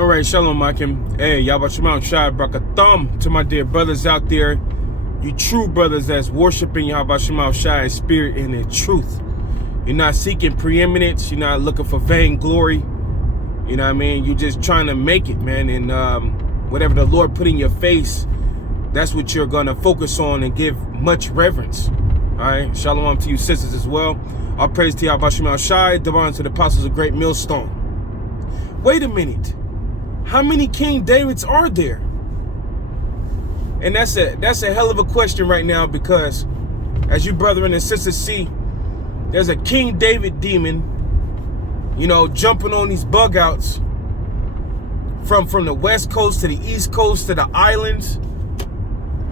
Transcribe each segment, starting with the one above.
All right, shalom, Makim. Hey, Yahweh Shai Brakatham to my dear brothers out there. You true brothers that's worshiping Yahweh Shai in spirit and in truth. You're not seeking preeminence. You're not looking for vainglory. You know what I mean? You're just trying to make it, man. And whatever the Lord put in your face, that's what you're going to focus on and give much reverence. All right? Shalom to you sisters as well. All praise to Yahweh Shai, divine to the apostles of Great Millstone. Wait a minute. How many King Davids are there? And that's a hell of a question right now, because as you brethren and sisters see, there's a King David demon, you know, jumping on these bug outs from the West Coast to the East Coast to the islands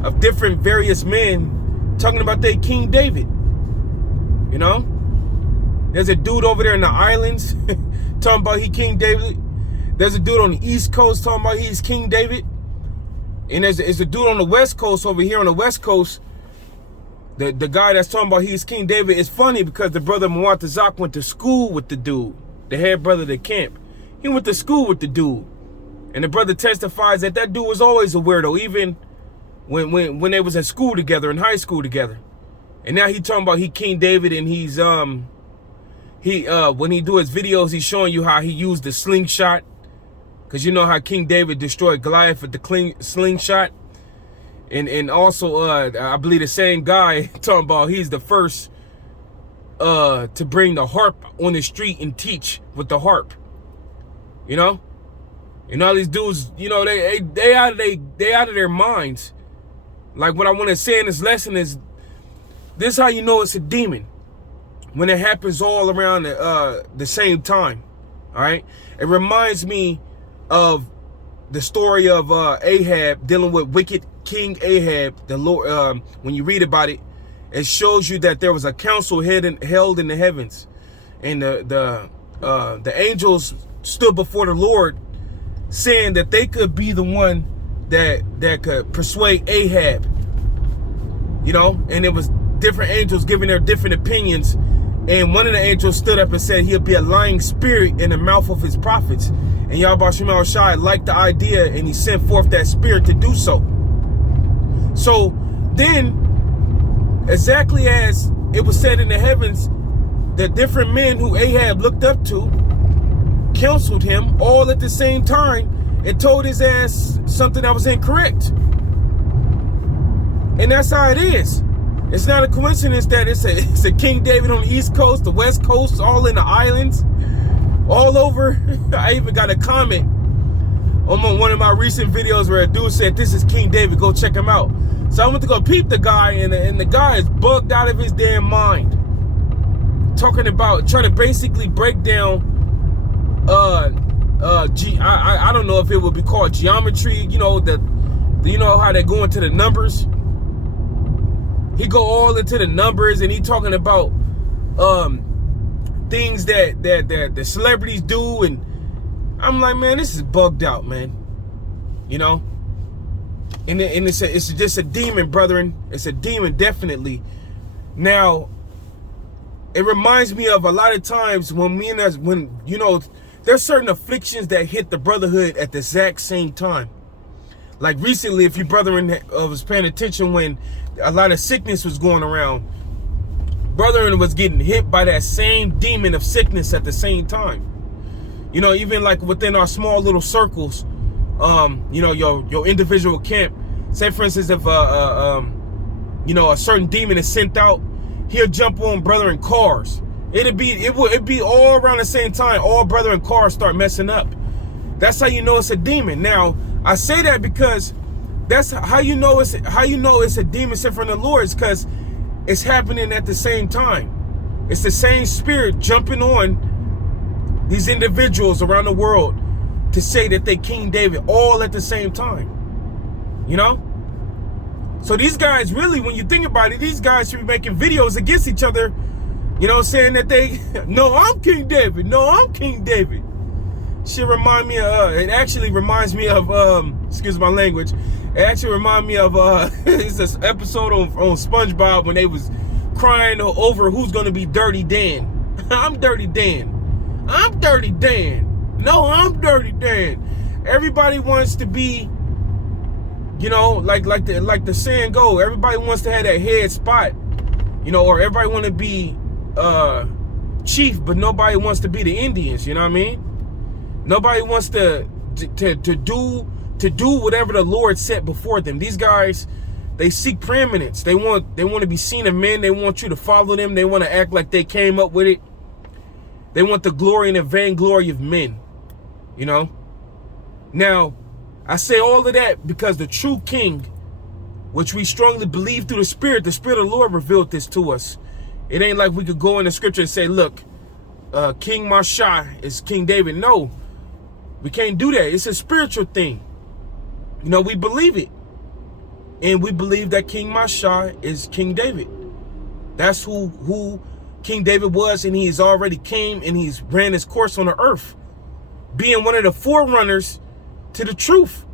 of different various men talking about their King David. You know? There's a dude over there in the islands talking about he King David. There's a dude on the East Coast talking about he's King David. And there's a dude on the West Coast over here on the West Coast. The guy that's talking about he's King David. It's funny because the brother Muatazak went to school with the dude, the head brother of the camp. He went to school with the dude. And the brother testifies that dude was always a weirdo, even when they was in school together, in high school together. And now he talking about he King David, and he's when he do his videos, he's showing you how he used the slingshot. Because you know how King David destroyed Goliath with the slingshot. And also, I believe the same guy talking about he's the first to bring the harp on the street and teach with the harp. You know? And all these dudes, you know, they out of their minds. Like, what I want to say in this lesson is, this is how you know it's a demon. When it happens all around the same time. All right? It reminds me of the story of Ahab dealing with wicked King Ahab. The Lord, when you read about it, it shows you that there was a council held in the heavens, and the angels stood before the Lord, saying that they could be the one that could persuade Ahab. You know, and it was different angels giving their different opinions. And one of the angels stood up and said he'll be a lying spirit in the mouth of his prophets. And Yahweh Shai liked the idea, and he sent forth that spirit to do so. So then, exactly as it was said in the heavens, the different men who Ahab looked up to counseled him all at the same time and told his ass something that was incorrect. And that's how it is. It's not a coincidence that it's a King David on the East Coast, the West Coast, all in the islands, all over. I even got a comment on one of my recent videos where a dude said, "This is King David, go check him out." So I went to go peep the guy, and the guy is bugged out of his damn mind. Talking about trying to basically break down, I don't know if it would be called geometry, you know, you know how they go into the numbers. He go all into the numbers, and he talking about things that the celebrities do, and I'm like, man, this is bugged out, man. You know, and it's just a demon, brethren. It's a demon, definitely. Now, it reminds me of a lot of times when you know, there's certain afflictions that hit the brotherhood at the exact same time. Like recently, if you brethren was paying attention when a lot of sickness was going around, brethren was getting hit by that same demon of sickness at the same time. You know, even like within our small little circles, you know, your individual camp. Say for instance, if you know, a certain demon is sent out, he'll jump on brethren cars. It'd be all around the same time. All brethren cars start messing up. That's how you know it's a demon. Now, I say that because that's how you know it's a demon sent from the Lord, is because it's happening at the same time. It's the same spirit jumping on these individuals around the world to say that they King David all at the same time. You know? So these guys really, when you think about it, these guys should be making videos against each other, you know, saying that they, no, I'm King David. No, I'm King David. Shit remind me of, it actually reminds me of, excuse my language, it actually reminds me of, it's this episode on SpongeBob when they was crying over who's going to be Dirty Dan. I'm Dirty Dan. I'm Dirty Dan. No, I'm Dirty Dan. everybody wants to be, you know, like the saying go, everybody wants to have that head spot, you know, or everybody want to be chief, but nobody wants to be the Indians, you know what I mean? Nobody wants to do whatever the Lord set before them. These guys, they seek preeminence. They want to be seen of men. They want you to follow them. They want to act like they came up with it. They want the glory and the vainglory of men, you know? Now, I say all of that because the true king, which we strongly believe through the Spirit of the Lord revealed this to us. It ain't like we could go in the scripture and say, look, King Mashah is King David. No, we can't do that. It's a spiritual thing. You know, we believe it. And we believe that King Mashah is King David. That's who King David was, and he's already came and he's ran his course on the earth, being one of the forerunners to the truth.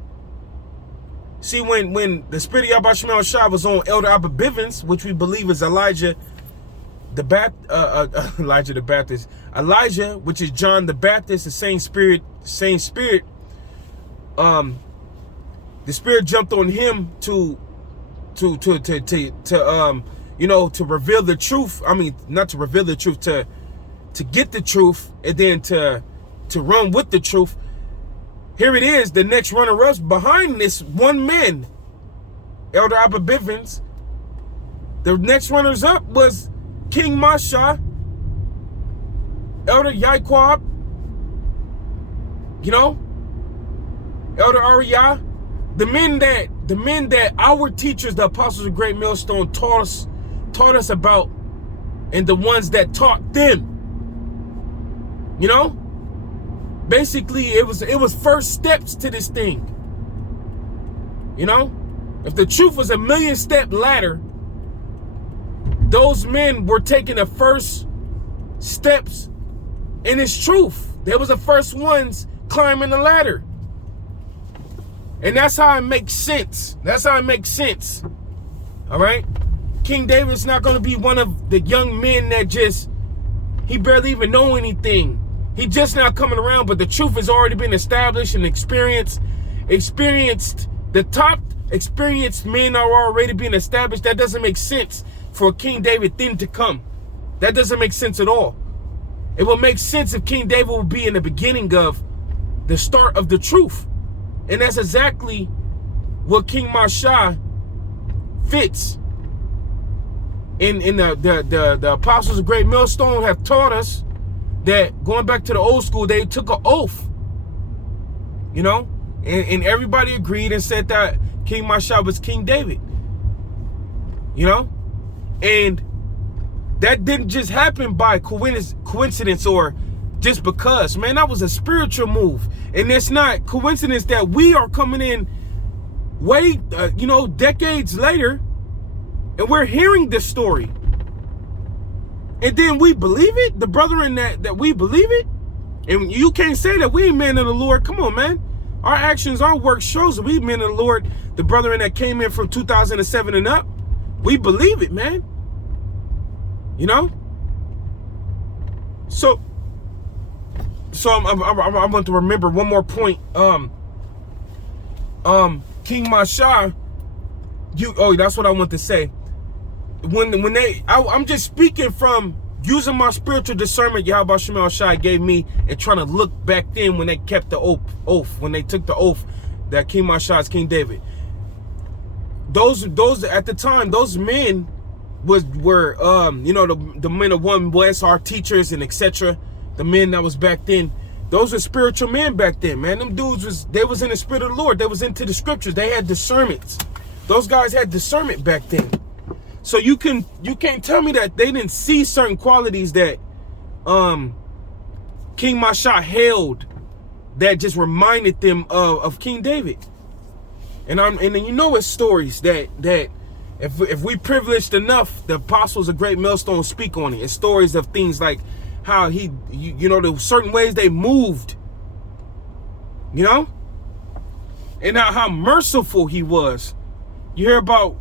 See, when the spirit of Yahweh Shemel Shah was on Elder Abba Bivens, which we believe is Elijah, which is John the Baptist, the same spirit. The spirit jumped on him to you know, to reveal the truth. I mean, not to reveal the truth, to get the truth, and then to run with the truth. Here it is, the next runner-up behind this one man, Elder Abba Bivens. The next runners-up was King Mashah, Elder Yaquab, you know, Elder Ariah, the men that our teachers, the apostles of Great Millstone, taught us about, and the ones that taught them. You know, basically it was first steps to this thing. You know, if the truth was a 1,000,000-step ladder, those men were taking the first steps in its truth. They was the first ones climbing the ladder. And that's how it makes sense. That's how it makes sense. All right? King David's not going to be one of the young men that he barely even know anything. He just now coming around, but the truth has already been established and experienced. The top experienced men are already being established. That doesn't make sense for King David then to come. That doesn't make sense at all. It will make sense if King David will be in the beginning of the start of the truth. And that's exactly what King Mashah fits. In the apostles of Great Millstone have taught us that, going back to the old school, they took an oath. You know? And everybody agreed and said that King Mashah was King David. You know? And that didn't just happen by coincidence or just because. Man, that was a spiritual move. And it's not coincidence that we are coming in decades later, and we're hearing this story. And then we believe it, the brethren that we believe it. And you can't say that we ain't men of the Lord. Come on, man. Our actions, our work shows that we men of the Lord, the brethren that came in from 2007 and up. We believe it, man. You know? So I want to remember one more point. King Mashah, that's what I want to say. I'm just speaking from using my spiritual discernment Yahweh Shemel Shai gave me, and trying to look back then when they kept the oath, when they took the oath that King Mashah is King David. Those at the time, those men were the men of One West, our teachers and etc. The men that was back then, those were spiritual men back then, man. Them dudes was in the spirit of the Lord. They was into the scriptures. They had discernment. Those guys had discernment back then. So you can't tell me that they didn't see certain qualities that King Mashah held that just reminded them of King David. And then you know it's stories that if we privileged enough, the apostles of Great Millstone speak on it. It's stories of things like how the certain ways they moved, you know, and how merciful he was. You hear about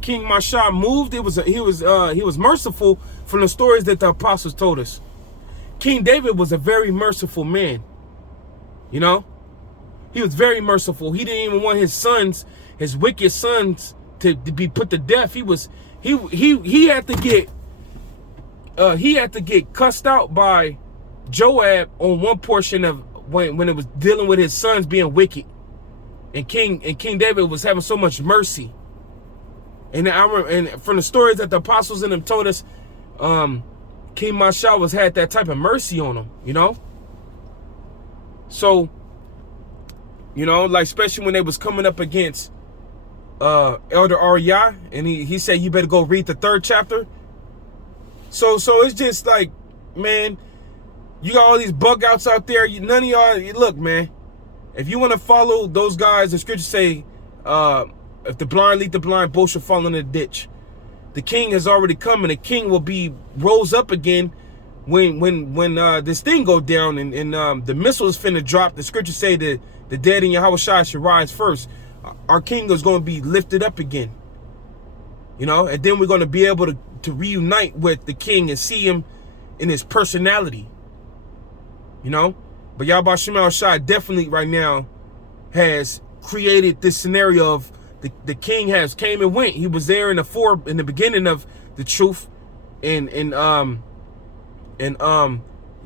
King Mashah moved. He was merciful from the stories that the apostles told us. King David was a very merciful man. You know, He was very merciful. He didn't even want his sons, his wicked sons, to be put to death. He had to get cussed out by Joab on one portion of when it was dealing with his sons being wicked, and King David was having so much mercy. And I remember, and from the stories that the apostles in them told us, King Mashal had that type of mercy on him, you know. So, you know, like especially when they was coming up against Elder Arya, and he said you better go read the 3rd chapter. So it's just like, man, you got all these bug outs out there. None of y'all, look, man, if you want to follow those guys, the scriptures say, if the blind lead the blind, both shall fall in the ditch. The king has already come, and the king will be rose up again when this thing go down, and the missiles finna drop. The scriptures say that the dead in Yahushua should rise first. Our king is going to be lifted up again, you know, and then we're going to be able to reunite with the king and see him in his personality, you know. But Yahweh Shema Shai definitely right now has created this scenario of the king has came and went. He was there in the beginning of the truth, and you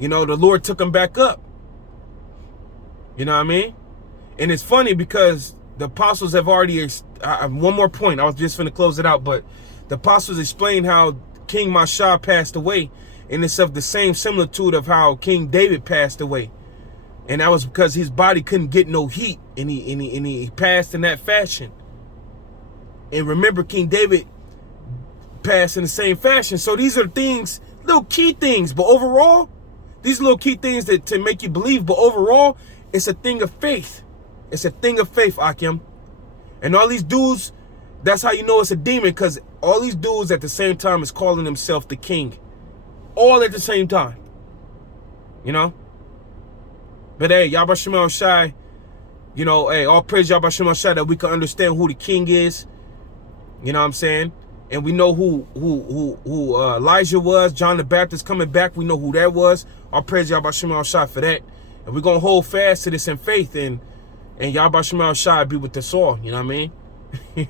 know, the Lord took him back up. You know what I mean? And it's funny because the apostles have already, one more point, I was just going to close it out, but the apostles explained how King Mashal passed away, and it's of the same similitude of how King David passed away. And that was because his body couldn't get no heat, and he passed in that fashion. And remember, King David passed in the same fashion. So these are things, little key things, but overall, these little key things that to make you believe, but overall, it's a thing of faith. It's a thing of faith, Akim. And all these dudes, that's how you know it's a demon, because all these dudes at the same time is calling themselves the king. All at the same time. You know? But hey, Yahweh Shema Shai, you know, hey, all praise Yahweh Shema Shai that we can understand who the king is. You know what I'm saying? And we know who Elijah was. John the Baptist coming back. We know who that was. All praise Yahweh Shema Shai for that. And we're going to hold fast to this in faith. And Yahweh Shema Shai be with us all. You know what I mean?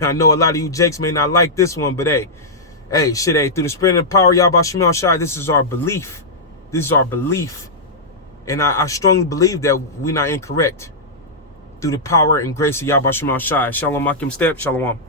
I know a lot of you jakes may not like this one, but hey, shit, hey, through the spirit and power of Yahweh Shema Shai, this is our belief. This is our belief. And I strongly believe that we're not incorrect. Through the power and grace of Yahweh Shema Shai. Shalom, Akim Step. Shalom.